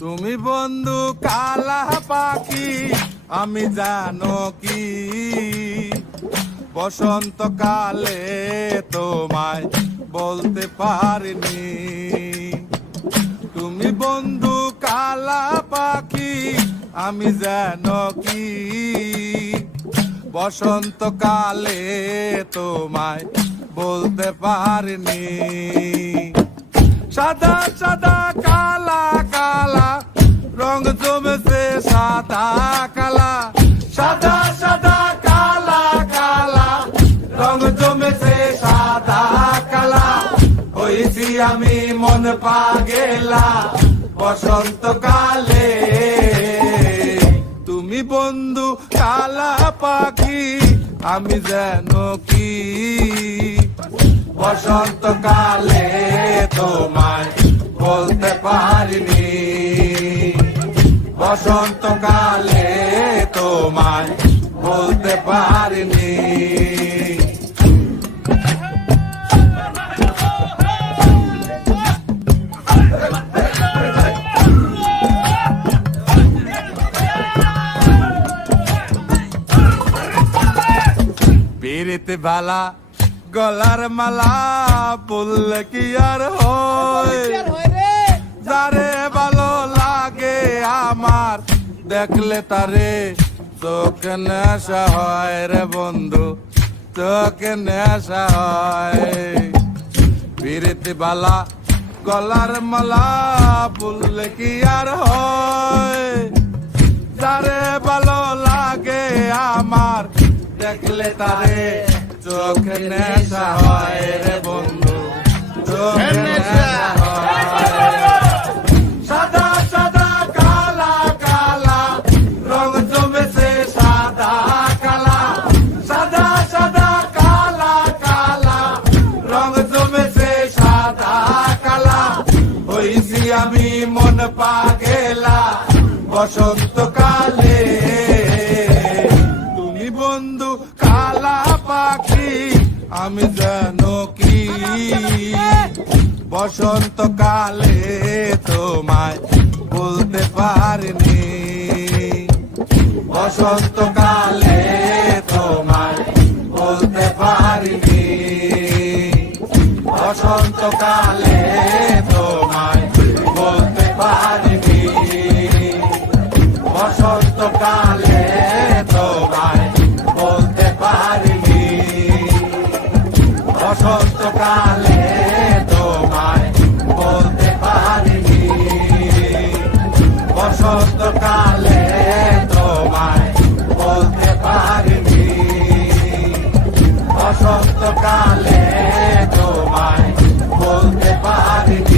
তুমি বন্ধু কালা পাখি আমি জানো কি বসন্তকালে তোমায় বলতে পারিনি। তুমি বন্ধু কালা পাখি আমি জানো কি বসন্তকালে তোমায় বলতে পারিনি। সাদা সাদা কালা কালা রং জমেছে সাদা কালা, সাদা সাদা কালা কালা রং জমেছে সাদা কালা। হয়েছি আমি মন পাগেলা বসন্তকালে। তুমি বন্ধু কালা পাখি আমি যেন কি বসন্তকালে তোমায় বলতে পারিনি। বসন্তকালে তোমায় বলতে পারিনি। পিরিতে ভালা গলার মালা বললে কি আর হয়, যারে ভালো লাগে আমার দেখলে তারে চোখে নেশা হয় রে বন্ধু, চোখে নেশা হয়। পিরিতে ভালা গলার মালা বললে কি আর হয়, যারে ভালো লাগে আমার দেখলে তারে চোখে নেশা হয় রে বন্ধু, চোখে নেশা হয়। সাদা সাদা কালা কালা রং জমেছে সাদা কালা, সাদা সাদা কালা কালা রং জমেছে সাদা কালা। হইছি আমি মন পাগেলা বসন্তকালে। তুমি বন্ধু কালা পাখি আমি জানো কি বসন্তকালে তোমায় বলতে পারিনি। বসন্তকালে তোমায় বলতে পারিনি। বসন্তকালে তোমায় বলতে পারিনি। বসন্তকালে তোমায় বলতে পারিনি। বসন্তকালে তোমায় বলতে পারিনি। বসন্তকালে তোমায় বলতে পারিনি। বসন্তকালে তোমায় বলতে পারিনি।